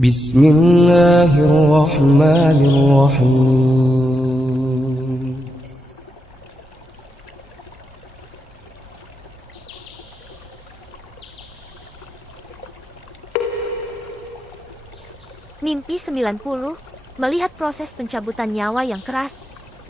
Bismillahirrahmanirrahim. Mimpi 90, melihat proses pencabutan nyawa yang keras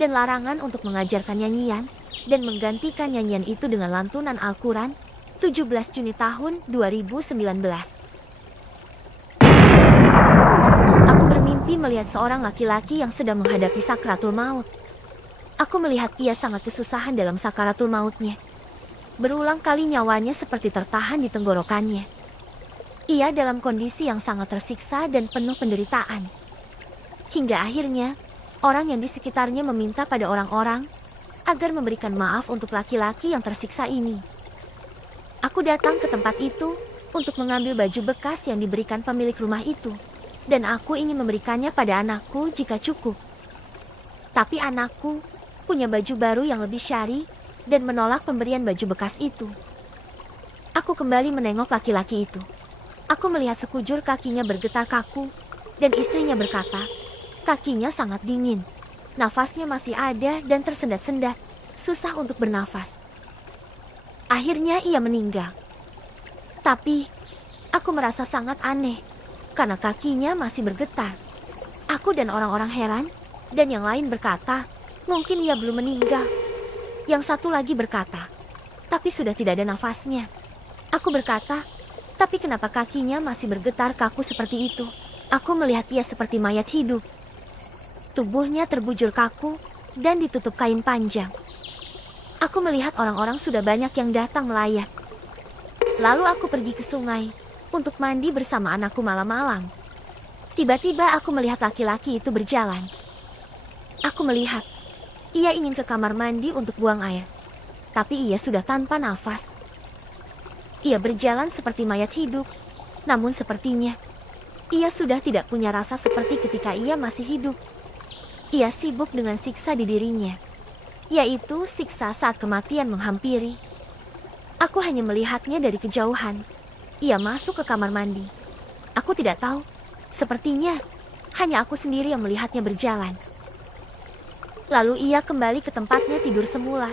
dan larangan untuk mengajarkan nyanyian dan menggantikan nyanyian itu dengan lantunan Al-Quran, 17 Juni tahun 2019. Aku bermimpi melihat seorang laki-laki yang sedang menghadapi sakratul maut. Aku melihat ia sangat kesusahan dalam sakaratul mautnya. Berulang kali nyawanya seperti tertahan di tenggorokannya. Ia dalam kondisi yang sangat tersiksa dan penuh penderitaan. Hingga akhirnya, orang yang di sekitarnya meminta pada orang-orang agar memberikan maaf untuk laki-laki yang tersiksa ini. Aku datang ke tempat itu untuk mengambil baju bekas yang diberikan pemilik rumah itu. Dan aku ingin memberikannya pada anakku jika cukup. Tapi anakku punya baju baru yang lebih syari dan menolak pemberian baju bekas itu. Aku kembali menengok laki-laki itu. Aku melihat sekujur kakinya bergetar kaku, dan istrinya berkata, kakinya sangat dingin. Nafasnya masih ada dan tersendat-sendat, susah untuk bernafas. Akhirnya ia meninggal. Tapi, aku merasa sangat aneh, karena kakinya masih bergetar. Aku dan orang-orang heran, dan yang lain berkata, mungkin ia belum meninggal. Yang satu lagi berkata, tapi sudah tidak ada nafasnya. Aku berkata, tapi kenapa kakinya masih bergetar kaku seperti itu? Aku melihat ia seperti mayat hidup. Tubuhnya terbujur kaku dan ditutup kain panjang. Aku melihat orang-orang sudah banyak yang datang melayat. Lalu aku pergi ke sungai untuk mandi bersama anakku malam-malam. Tiba-tiba aku melihat laki-laki itu berjalan. Aku melihat ia ingin ke kamar mandi untuk buang air. Tapi ia sudah tanpa nafas. Ia berjalan seperti mayat hidup, namun sepertinya ia sudah tidak punya rasa seperti ketika ia masih hidup. Ia sibuk dengan siksa di dirinya, yaitu siksa saat kematian menghampiri. Aku hanya melihatnya dari kejauhan. Ia masuk ke kamar mandi. Aku tidak tahu, sepertinya hanya aku sendiri yang melihatnya berjalan. Lalu ia kembali ke tempatnya tidur semula,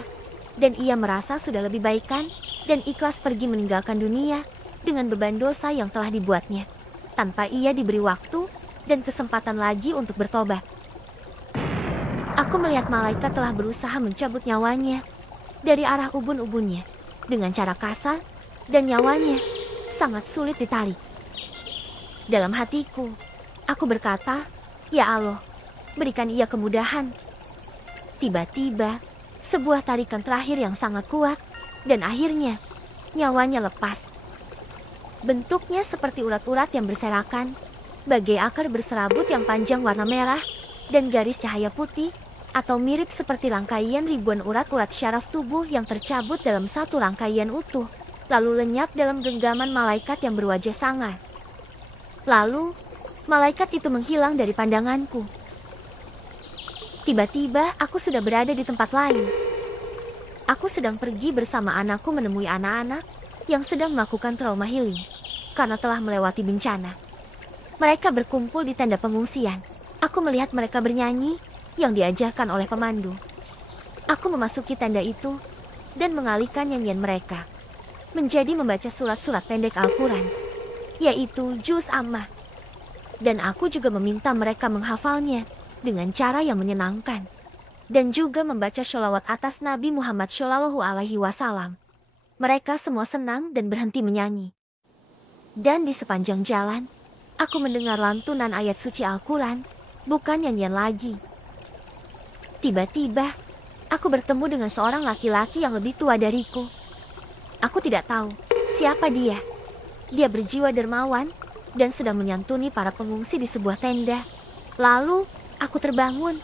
dan ia merasa sudah lebih baik kan? Dan ikhlas pergi meninggalkan dunia dengan beban dosa yang telah dibuatnya, tanpa ia diberi waktu dan kesempatan lagi untuk bertobat. Aku melihat malaikat telah berusaha mencabut nyawanya dari arah ubun-ubunnya dengan cara kasar, dan nyawanya sangat sulit ditarik. Dalam hatiku, aku berkata, ya Allah, berikan ia kemudahan. Tiba-tiba, sebuah tarikan terakhir yang sangat kuat, dan akhirnya, nyawanya lepas. Bentuknya seperti urat-urat yang berserakan, bagai akar berserabut yang panjang warna merah, dan garis cahaya putih, atau mirip seperti rangkaian ribuan urat-urat syaraf tubuh yang tercabut dalam satu rangkaian utuh, lalu lenyap dalam genggaman malaikat yang berwajah sangar. Lalu, malaikat itu menghilang dari pandanganku. Tiba-tiba, aku sudah berada di tempat lain. Aku sedang pergi bersama anakku menemui anak-anak yang sedang melakukan trauma healing karena telah melewati bencana. Mereka berkumpul di tenda pengungsian. Aku melihat mereka bernyanyi yang diajarkan oleh pemandu. Aku memasuki tenda itu dan mengalihkan nyanyian mereka menjadi membaca surat-surat pendek Al-Quran, yaitu Juz Ammah. Dan aku juga meminta mereka menghafalnya dengan cara yang menyenangkan. Dan juga membaca sholawat atas Nabi Muhammad SAW. Mereka semua senang dan berhenti menyanyi. Dan di sepanjang jalan, aku mendengar lantunan ayat suci Al-Quran, bukan nyanyian lagi. Tiba-tiba, aku bertemu dengan seorang laki-laki yang lebih tua dariku. Aku tidak tahu siapa dia. Dia berjiwa dermawan dan sedang menyantuni para pengungsi di sebuah tenda. Lalu, aku terbangun